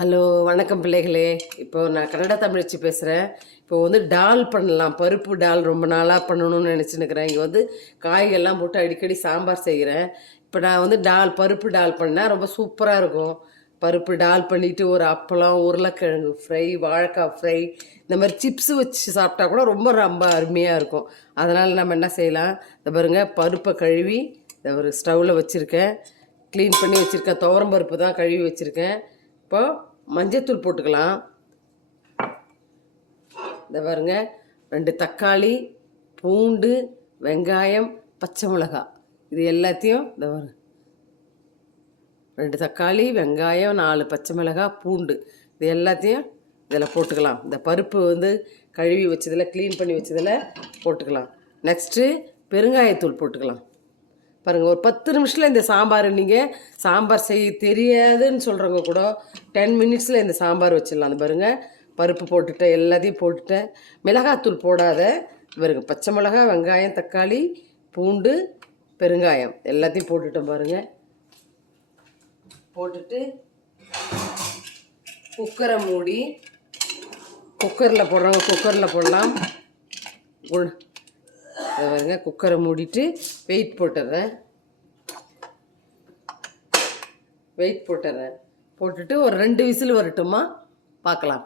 Hello, வணக்கம் பிள்ளைகளே. இப்போ நான் கன்னட தமிழச்சி பேசுகிறேன். இப்போ டால் பண்ணலாம். பருப்பு டால் ரொம்ப நாளாக பண்ணணும்னு நினச்சின்னுக்கிறேன். இங்கே காய்கள்லாம் போட்டு அடிக்கடி சாம்பார் செய்கிறேன். இப்போ நான் பருப்பு டால் பண்ணால் ரொம்ப சூப்பராக இருக்கும். பருப்பு டால் பண்ணிவிட்டு ஒரு அப்பளம், உருளைக்கிழங்கு ஃப்ரை, வாழைக்காய் ஃப்ரை, இந்த மாதிரி சிப்ஸு வச்சு சாப்பிட்டா கூட ரொம்ப ரொம்ப அருமையாக இருக்கும். அதனால் நம்ம என்ன செய்யலாம், இந்த பாருங்கள், பருப்பை கழுவி ஒரு ஸ்டவ்வில் வச்சுருக்கேன். க்ளீன் பண்ணி வச்சுருக்கேன். துவரம் பருப்பு தான் கழுவி வச்சுருக்கேன். இப்போ மஞ்சத்தூள் போட்டுக்கலாம். இந்த பாருங்க, 2 தக்காளி, பூண்டு, வெங்காயம், பச்சை மிளகாய், இது எல்லாத்தையும் இந்த பாருங்க, 2 தக்காளி, வெங்காயம், 4 பச்சை மிளகாய், பூண்டு, இது எல்லாத்தையும் இதில் போட்டுக்கலாம். இந்த பருப்பு கழுவி வச்சதில், க்ளீன் பண்ணி வச்சதில் போட்டுக்கலாம். நெக்ஸ்ட்டு பெருங்காயத்தூள் போட்டுக்கலாம். பாருங்கள், ஒரு 10 நிமிஷத்தில் இந்த சாம்பார், நீங்கள் சாம்பார் செய்ய தெரியாதுன்னு சொல்கிறவங்க கூட 10 மினிட்ஸில் இந்த சாம்பார் வச்சிடலாம். அந்த பாருங்கள், பருப்பு போட்டுட்டேன், எல்லாத்தையும் போட்டுட்டேன். மிளகாத்தூள் போடாத பாருங்க, பச்சை மிளகா, வெங்காயம், தக்காளி, பூண்டு, பெருங்காயம் எல்லாத்தையும் போட்டுட்டேன். பாருங்கள், போட்டுட்டு குக்கரை மூடி, குக்கரில் போடுறவங்க குக்கரில் போடலாம். பாருங்க, குக்கரை மூடிட்டு வெயிட் போட்டுடுறேன். போட்டுட்டு ஒரு 2 விசில் வரட்டுமா பார்க்கலாம்.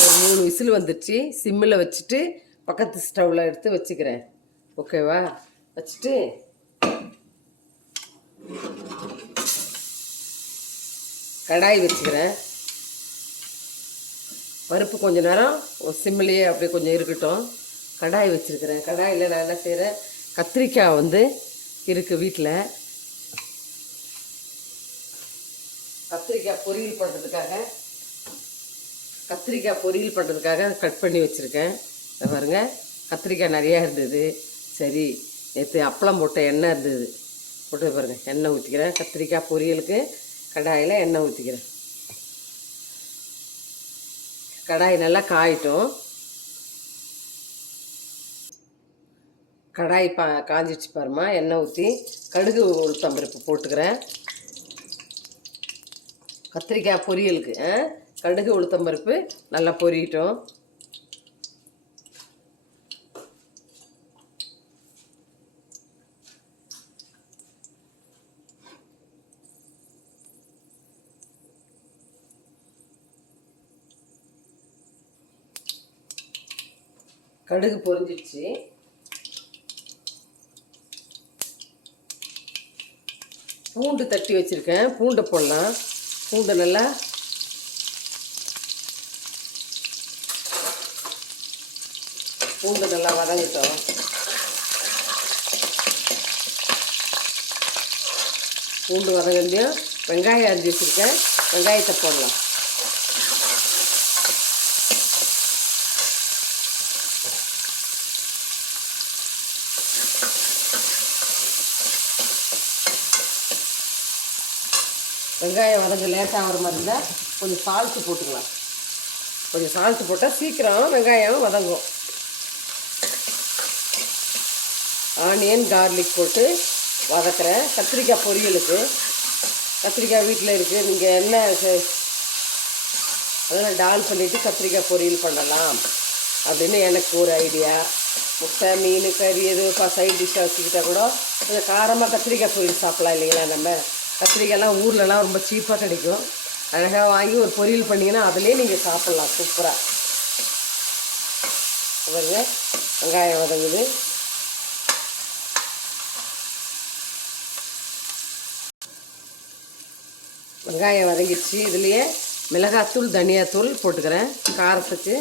ஒரு 3 விசில் வந்துடுச்சு. சிம்மில் வச்சுட்டு பக்கத்து ஸ்டவ்வில் எடுத்து வச்சுக்கிறேன். ஓகேவா? வச்சுட்டு கடாய் வச்சுக்கிறேன். பருப்பு கொஞ்சம் நேரம் சிம்மிலேயே அப்படியே கொஞ்சம் இருக்கட்டும். கடாய் வச்சுருக்கிறேன். கடாயில் நான் என்ன செய்கிறேன், கத்திரிக்காய் இருக்குது வீட்டில். கத்திரிக்காய் பொரியல் பண்ணுறதுக்காக கட் பண்ணி வச்சுருக்கேன். பாருங்க, கத்திரிக்காய் நிறையா இருந்தது. சரி, நேற்று அப்பளம் போட்ட எண்ணெய் இருந்தது, போட்டு பாருங்கள், எண்ணெய் ஊற்றிக்கிறேன். கத்திரிக்காய் பொரியலுக்கு கடாயில் எண்ணெய் ஊற்றிக்கிறேன். கடாய் நல்லா காயிட்டும். கடாய் காஞ்சிடுச்சு பாருமா. எண்ணெய் ஊற்றி கடுகு, உளுத்தம்பருப்பு போட்டுக்கிறேன். கத்திரிக்காய் பொரியலுக்கு கடுகு, உளுத்தம்பருப்பு நல்லா பொரியட்டும். கடுகு பொரிஞ்சிடுச்சு. பூண்டு தட்டி வச்சுருக்கேன், பூண்டை போடலாம். பூண்டு நல்லா வதங்கட்டும். பூண்டு வதங்கண்டியும் வெங்காயம் அரிஞ்சு வச்சுருக்கேன், வெங்காயத்தை போடலாம். வெங்காயம் வதங்க லேட்டாக வர மாதிரி இருந்தால் கொஞ்சம் சால்ட்டு போட்டுக்கலாம். கொஞ்சம் சால்ட்டு போட்டால் சீக்கிரம் வெங்காயம் வதங்கும். ஆனியன், கார்லிக் போட்டு வதக்குறேன். கத்திரிக்காய் பொரியலுக்கு, கத்திரிக்காய் வீட்டில் இருக்குது. நீங்கள் என்ன அதெல்லாம் டால் பண்ணிவிட்டு கத்திரிக்காய் பொரியல் பண்ணலாம் அப்படின்னு எனக்கு ஒரு ஐடியா. முட்டை, மீன், கறி எதுவும் சைட் டிஷ்ஷாக வச்சுக்கிட்டா கூட கொஞ்சம் காரமாக கத்திரிக்காய் பொரியல் சாப்பிட்லாம் இல்லைங்களா? நம்ம கத்திரிக்காயெல்லாம் ஊர்லலாம் ரொம்ப சீப்பாக கிடைக்கும். அழகாக வாங்கி ஒரு பொரியல் பண்ணிங்கன்னா அதிலே நீங்கள் சாப்பிட்லாம் சூப்பராக. பாருங்க, வெங்காயம் வதங்குது. வெங்காயம் வதங்கிடுச்சு. இதுலேயே மிளகாத்தூள், தனியாத்தூள் போட்டுக்கிறேன் காரத்துக்கு.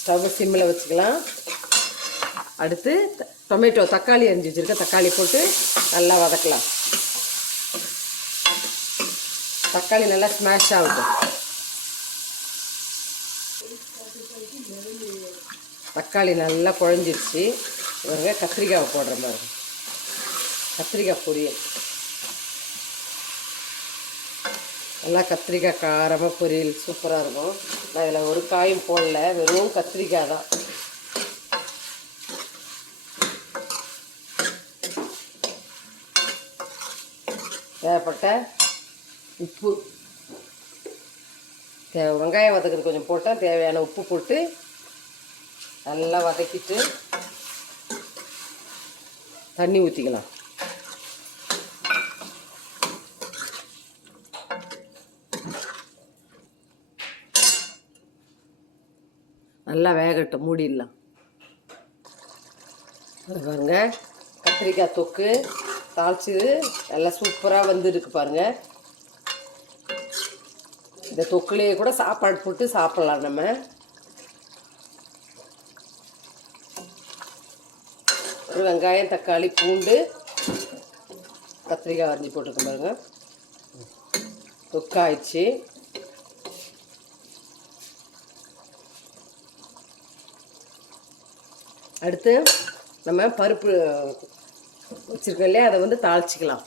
ஸ்டவ் சிம்மில் வச்சுக்கலாம். அடுத்து டொமேட்டோ, தக்காளி அரிஞ்சு வச்சுருக்கேன், தக்காளி போட்டு நல்லா வதக்கலாம். தக்காளி நல்லா ஸ்மாஷ் ஆகட்டும். தக்காளி நல்லா குழஞ்சிடுச்சு. இவங்க கத்திரிக்காவை போடுற மாதிரி, கத்திரிக்காய் பொரியல். நல்லா கத்திரிக்காய் காரமாக பொரியல் சூப்பராக இருக்கும். நான் இதில் ஒரு காயும் போடல, வெறும் கத்திரிக்காய் தான். தேவைப்பட்ட உப்பு, வெங்காயம் வதக்கிறது கொஞ்சம் போட்டால் தேவையான உப்பு போட்டு நல்லா வதக்கிட்டு தண்ணி ஊற்றிக்கலாம். நல்லா வேகட்டும், மூடிடலாம். அது பாருங்க, கத்திரிக்காய் தொக்கு தாளிச்சது நல்லா சூப்பராக வந்துருக்கு பாருங்க. இந்த தொக்குலேயே கூட சாப்பாடு போட்டு சாப்பிட்லாம் நம்ம. ஒரு வெங்காயம், தக்காளி, பூண்டு, கத்திரிக்காய் அரிஞ்சு போட்டுருக்க பாருங்க. தொக்காயிடுச்சு. அடுத்து நம்ம பருப்பு வச்சுருக்கோம் இல்லையா, அதை வந்து தாளிச்சிக்கலாம்.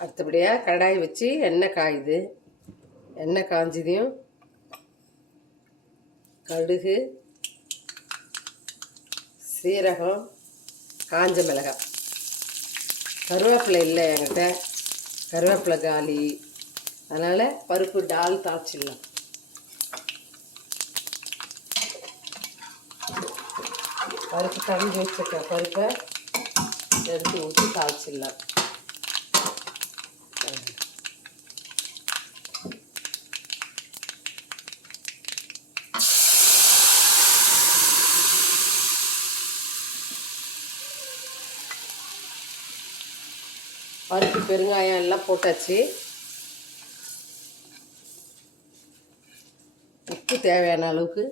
அடுத்தபடியாக கடாய் வச்சு எண்ணெய் காயுது. எண்ணெய் காஞ்சதையும் கடுகு, சீரகம், காஞ்ச மிளகாய், கருவேப்பிலை இல்லை என்கிட்ட, கருவேப்பிலை காலி, அதனால் பருப்பு டால் தாளிச்சிடலாம். பருப்பு கரைஞ்சி வச்சுருக்க பருப்பை எடுத்து ஊற்றி தாளிச்சிடலாம். பருப்பு, பெருங்காயம் எல்லாம் போட்டாச்சு. உப்பு தேவையான அளவுக்கு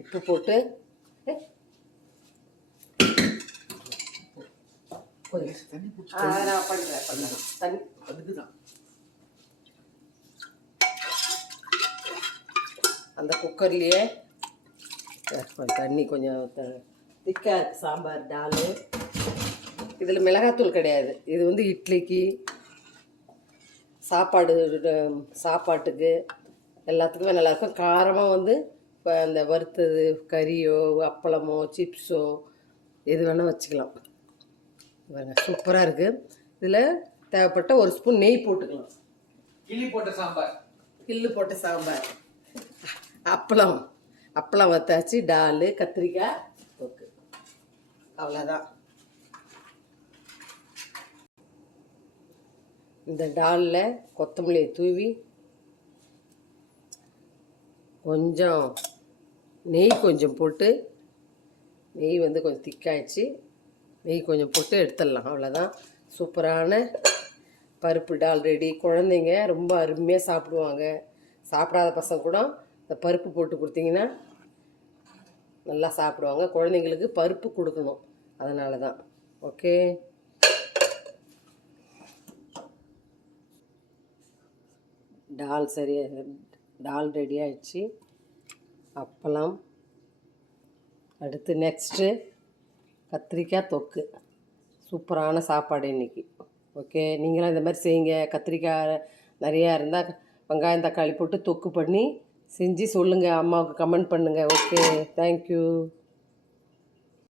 உப்பு போட்டு நான் பண்ணுறேன் தண்ணி அந்த குக்கர்லேயே தண்ணி கொஞ்சம் திக்காக சாம்பார் டால். இதில் மிளகாத்தூள் கிடையாது. இது வந்து இட்லிக்கு, சாப்பாட்டுக்கு எல்லாத்துக்குமே நல்லாயிருக்கும். காரமாக வந்து இப்போ அந்த வறுத்தது கறியோ அப்பளமோ சிப்ஸோ எது வேணால் வச்சுக்கலாம். சூப்பராக இருக்குது. இதில் தேவைப்பட்ட ஒரு ஸ்பூன் நெய் போட்டுக்கலாம். கிள்ளி போட்ட சாம்பார், அப்பளம் வத்தாச்சு, டால், கத்திரிக்காய் தொக்கு, அவ்வளோதான். இந்த டாலில் கொத்தமல்லியை தூவி கொஞ்சம் நெய் கொஞ்சம் போட்டு, நெய் வந்து கொஞ்சம் திக்காயிடுச்சு, நெய் கொஞ்சம் போட்டு எடுத்துடலாம். அவ்வளோதான். சூப்பரான பருப்பு டால் ரெடி. குழந்தைங்க ரொம்ப அருமையாக சாப்பிடுவாங்க. சாப்பிடாத பசங்க கூட இந்த பருப்பு போட்டு கொடுத்தீங்கன்னா நல்லா சாப்பிடுவாங்க. குழந்தைங்களுக்கு பருப்பு கொடுக்கணும், அதனால தான். ஓகே, டால் ரெடி ஆயிடுச்சு. அப்பளம். அடுத்து நெக்ஸ்ட்டு கத்திரிக்காய் தொக்கு. சூப்பரான சாப்பாடு இன்றைக்கி. ஓகே, நீங்களும் இந்த மாதிரி செய்யுங்க. கத்திரிக்காய் நிறையா இருந்தால் வெங்காயம் தக்காளி போட்டு தொக்கு பண்ணி செஞ்சு சொல்லுங்கள். அம்மாவுக்கு கமெண்ட் பண்ணுங்கள். Okay, thank you.